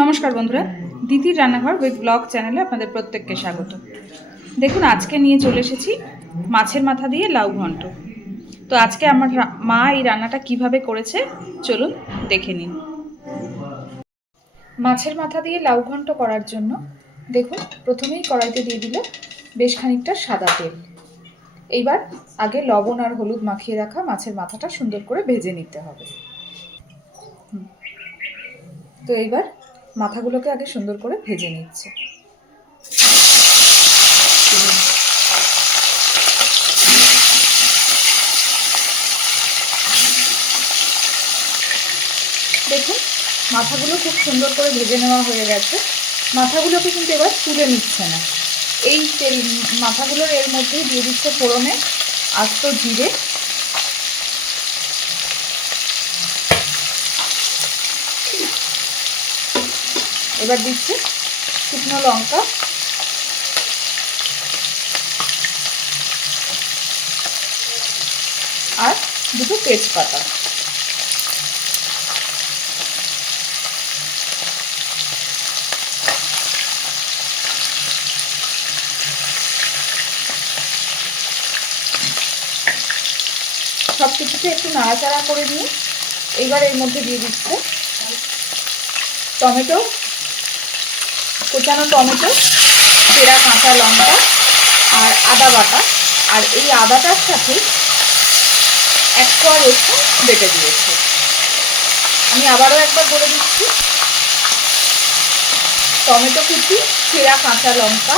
নমস্কার বন্ধুরা, দিদির রান্নাঘর উইথ ব্লগ চ্যানেলে আপনাদের প্রত্যেককে স্বাগত। দেখুন, আজকে নিয়ে চলে এসেছি মাছের মাথা দিয়ে লাউ ঘন্ট। তো আজকে আমার মা এই রান্নাটা কিভাবে করেছে চলুন দেখে নিন। মাছের মাথা দিয়ে লাউ ঘন্ট করার জন্য দেখুন, প্রথমেই কড়াইতে দিয়ে দিল বেশ খানিকটা সাদা তেল। এইবার আগে লবণ আর হলুদ মাখিয়ে রাখা মাছের মাথাটা সুন্দর করে ভেজে নিতে হবে। তো এইবার মাথাগুলোকে আগে সুন্দর করে ভেজে নিচ্ছে। দেখুন, মাথাগুলো খুব সুন্দর করে ভেজে নেওয়া হয়ে গেছে। মাথাগুলোকে কিন্তু এবার তুলে নিচ্ছে না, এই তেল মাথাগুলোর এর মধ্যেই দিয়ে দিচ্ছে ফোড়নে আস্ত জিরে, এবার দিচ্ছে শুকনো লঙ্কা, আর দুটো তেজপাতা। সব কিছুকে একটু নাড়াচাড়া করে নিয়ে এবার এর মধ্যে দিয়ে দিচ্ছে টমেটো, কোচানো টমেটো, চেরা কাঁচা লঙ্কা আর আদা বাটা। আর এই আদাটার সাথে এক কোয়া রসুন বেটে দিয়েছে। আমি আবারও একবার বলে দিচ্ছি, টমেটো কুচি, চেরা কাঁচা লঙ্কা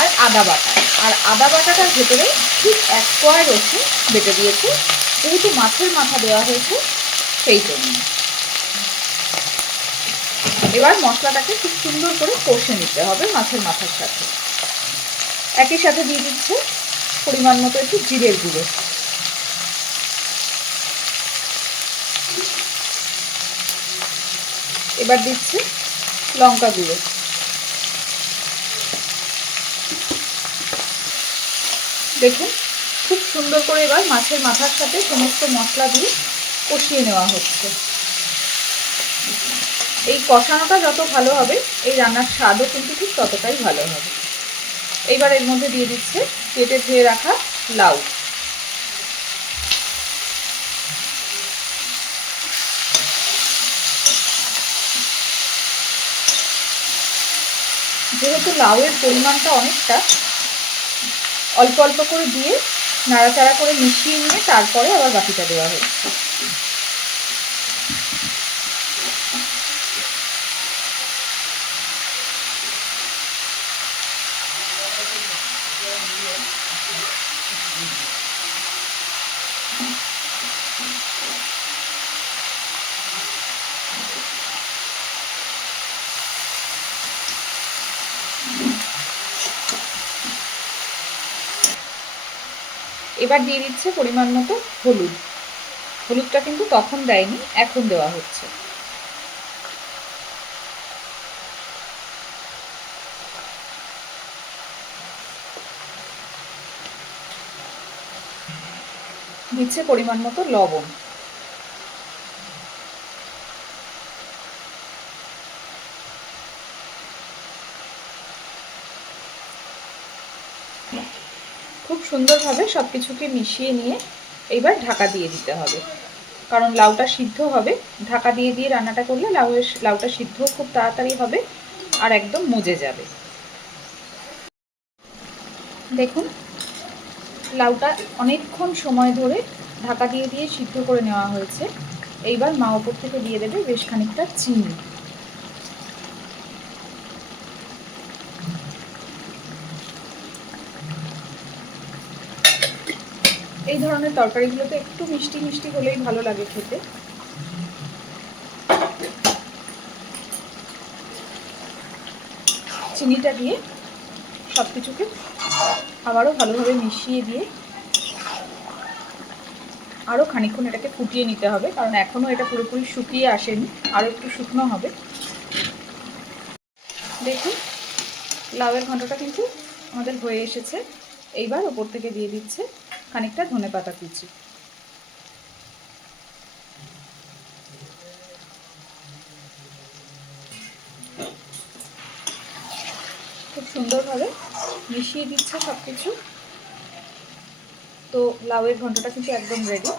আর আদা বাটা। আর আদা বাটাটার ভেতরে ঠিক এক কোয়া রসুন বেটে দিয়েছে, যেহেতু মাছের মাথা দেওয়া হয়েছে সেই জন্য। এবার মশলাটাকে খুব সুন্দর করে কষে নিতে হবে মাছের মাথার সাথে। একই সাথে দিয়ে দিচ্ছে পরিমাণ মতো একটু জিরের গুঁড়ো, এবার দিচ্ছে লঙ্কা গুঁড়ো। দেখুন, খুব সুন্দর করে এবার মাছের মাথার সাথে সমস্ত মশলা দিয়ে কষিয়ে নেওয়া হচ্ছে। এই কষানোটা যত ভালো হবে এই রান্নার স্বাদও কিন্তু ঠিক ততটাই ভালো হবে। এইবার এর মধ্যে দিয়ে দিচ্ছে কেটে ধুয়ে রাখা লাউ। যেহেতু লাউয়ের পরিমাণটা অনেকটা, অল্প অল্প করে দিয়ে নাড়াচাড়া করে মিশিয়ে নিয়ে তারপরে আবার বাকিটা দেওয়া হচ্ছে। এবার দিয়ে দিচ্ছে পরিমাণ মতো হলুদ। হলুদটা কিন্তু তখন দেয়নি, এখন দেওয়া হচ্ছে। দিচ্ছে পরিমাণ মতো লবণ। খুব সুন্দরভাবে সব কিছুকে মিশিয়ে নিয়ে এইবার ঢাকা দিয়ে দিতে হবে, কারণ লাউটা সিদ্ধ হবে। ঢাকা দিয়ে দিয়ে রান্নাটা করলে লাউটা সিদ্ধ খুব তাড়াতাড়ি হবে আর একদম মজে যাবে। দেখুন, লাউটা অনেকক্ষণ সময় ধরে ঢাকা দিয়ে দিয়ে সিদ্ধ করে নেওয়া হয়েছে। এইবার মা ওপর থেকে দিয়ে দেবে বেশ খানিকটা চিনি। এই ধরনের তরকারিগুলোতে একটু মিষ্টি মিষ্টি হলেই ভালো লাগে খেতে। চিনিটা দিয়ে সব কিছুকে আবারও ভালোভাবে মিশিয়ে দিয়ে আরও খানিকক্ষণ এটাকে ফুটিয়ে নিতে হবে, কারণ এখনও এটা পুরোপুরি শুকিয়ে আসেনি, আরও একটু শুকনো হবে। দেখুন, লাউয়ের ঘন্টটা কিন্তু আমাদের হয়ে এসেছে। এইবার ওপর থেকে দিয়ে দিচ্ছে খানিকটা ধনেপাতা কুচি। সুন্দরভাবে মিশিয়ে দিচ্ছে সব কিছু। তো লাউয়ের ঘন্টটা কিন্তু একদম রেডি।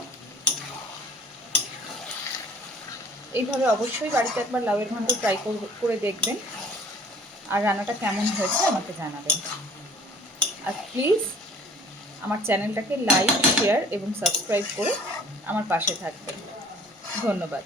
এইভাবে অবশ্যই বাড়িতে একবার লাউয়ের ঘন্ট ট্রাই করে দেখবেন, আর রান্নাটা কেমন হয়েছে আমাকে জানাবেন। আর প্লিজ আমার চ্যানেলটাকে লাইক, শেয়ার এবং সাবস্ক্রাইব করে আমার পাশে থাকবেন। ধন্যবাদ।